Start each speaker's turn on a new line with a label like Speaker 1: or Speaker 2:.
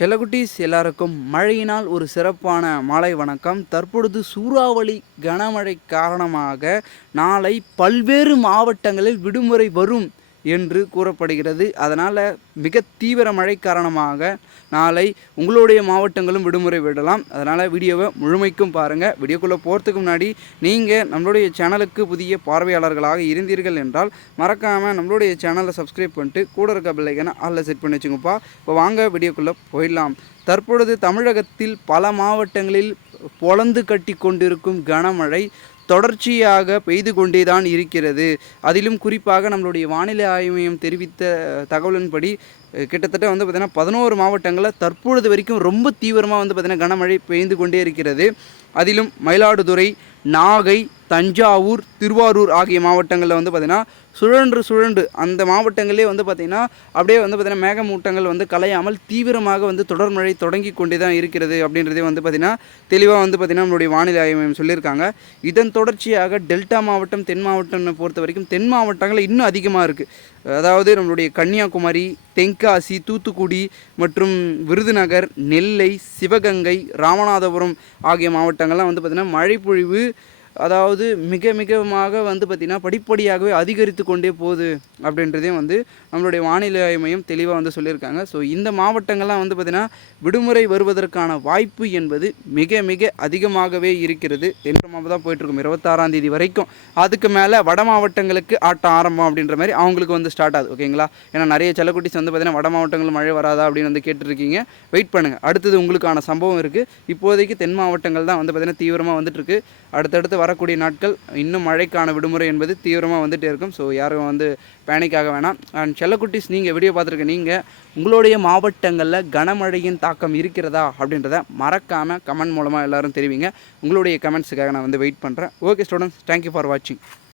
Speaker 1: செல்லகுட்டீஸ் எல்லாருக்கும் மழையினால் ஒரு சிறப்பான மாலை வணக்கம். தற்பொழுது சூறாவளி கனமழை காரணமாக நாளை பல்வேறு மாவட்டங்களில் விடுமுறை வரும். என்று கூறப்படுகிறது. அதனால் மிக தீவிர மழை காரணமாக நாளை உங்களுடைய மாவட்டங்களும் விடுமுறை விடலாம். அதனால் வீடியோவை முழுமைக்கும் பாருங்கள் வீடியோக்குள்ளே போகிறதுக்கு முன்னாடி நீங்கள் நம்மளுடைய சேனலுக்கு புதிய பார்வையாளர்களாக இருந்தீர்கள் என்றால் மறக்காமல் நம்மளுடைய சேனலை சப்ஸ்கிரைப் பண்ணிட்டு கூட இருக்க பிள்ளைகனை அதில் செட் பண்ணி வச்சுங்கப்பா. இப்போ வாங்க வீடியோக்குள்ளே போயிடலாம். தற்பொழுது தமிழகத்தில் பல மாவட்டங்களில் பொழந்து கட்டி கொண்டிருக்கும் கனமழை தொடர்ச்சியாக பெய்து கொண்டே தான் இருக்கிறது. அதிலும் குறிப்பாக நம்மளுடைய வானிலை ஆய்வு மையம் தெரிவித்த தகவலின்படி கிட்டத்தட்ட வந்து பார்த்திங்கன்னா பதினோரு மாவட்டங்களில் தற்பொழுது வரைக்கும் ரொம்ப தீவிரமாக வந்து பார்த்திங்கன்னா கனமழை பெய்து கொண்டே இருக்கிறது. அதிலும் மயிலாடுதுறை நாகை தஞ்சாவூர் திருவாரூர் ஆகிய மாவட்டங்களில் வந்து பார்த்திங்கன்னா சுழன்று சுழன்று அந்த மாவட்டங்களே வந்து பார்த்திங்கன்னா அப்படியே வந்து பார்த்திங்கன்னா மேகமூட்டங்கள் வந்து கலையாமல் தீவிரமாக வந்து தொடர் மழை தொடங்கி கொண்டே தான் இருக்கிறது அப்படின்றதே வந்து பார்த்திங்கன்னா தெளிவாக வந்து பார்த்திங்கன்னா நம்மளுடைய வானிலை ஆய்வு மையம் சொல்லியிருக்காங்க. இதன் தொடர்ச்சியாக டெல்டா மாவட்டம் தென் மாவட்டம்னு பொறுத்த வரைக்கும் தென் மாவட்டங்களில் இன்னும் அதிகமாக இருக்குது அதாவது நம்மளுடைய கன்னியாகுமரி தென்காசி தூத்துக்குடி மற்றும் விருதுநகர் நெல்லை சிவகங்கை ராமநாதபுரம் ஆகிய மாவட்டங்கள்லாம் வந்து பார்த்திங்கன்னா மழைப்பொழிவு அதாவது மிக மிகமாக வந்து பார்த்திங்கன்னா படிப்படியாகவே அதிகரித்து கொண்டே போகுது அப்படின்றதையும் வந்து நம்மளுடைய வானிலை மையம் தெளிவாக வந்து சொல்லியிருக்காங்க. ஸோ இந்த மாவட்டங்கள்லாம் வந்து பார்த்திங்கன்னா விடுமுறை வருவதற்கான வாய்ப்பு என்பது மிக மிக அதிகமாகவே இருக்கிறது. தென்றமாக தான் போயிட்டுருக்கும். இருபத்தாறாம் தேதி வரைக்கும். அதுக்கு மேலே வட மாவட்டங்களுக்கு ஆட்டம் ஆரம்பம் அப்படின்ற மாதிரி அவங்களுக்கு வந்து ஸ்டார்ட் ஆகுது. ஓகேங்களா ஏன்னா நிறைய செல்லக்குட்டிஸ் வந்து பார்த்திங்கன்னா வட மாவட்டங்கள் மழை வராதா அப்படின்னு வந்து கேட்டுருக்கீங்க. வெயிட் பண்ணுங்கள் அடுத்தது உங்களுக்கான சம்பவம் இருக்குது இப்போதைக்கு தென் மாவட்டங்கள் தான் வந்து பார்த்திங்கன்னா தீவிரமாக வந்துட்டுருக்கு. அடுத்தடுத்து வரக்கூடிய நாட்கள் இன்னும் மழைக்கான விடுமுறை என்பது தீவிரமாக வந்துகிட்டே இருக்கும். ஸோ யாரும் வந்து பேனிக் ஆக வேணாம். அண்ட் செல்லக்குட்டிஸ் நீங்கள் வீடியோ பார்த்துருக்க நீங்கள் உங்களுடைய மாவட்டங்களில் கனமழையின் தாக்கம் இருக்கிறதா அப்படின்றத மறக்காமல் கமெண்ட் மூலமாக எல்லாரும் தெரிவிங்க. உங்களுடைய கமெண்ட்ஸுக்காக நான் வந்து வெயிட் பண்ணுறேன் ஓகே ஸ்டூடெண்ட்ஸ் தேங்க்யூ ஃபார் வாட்சிங்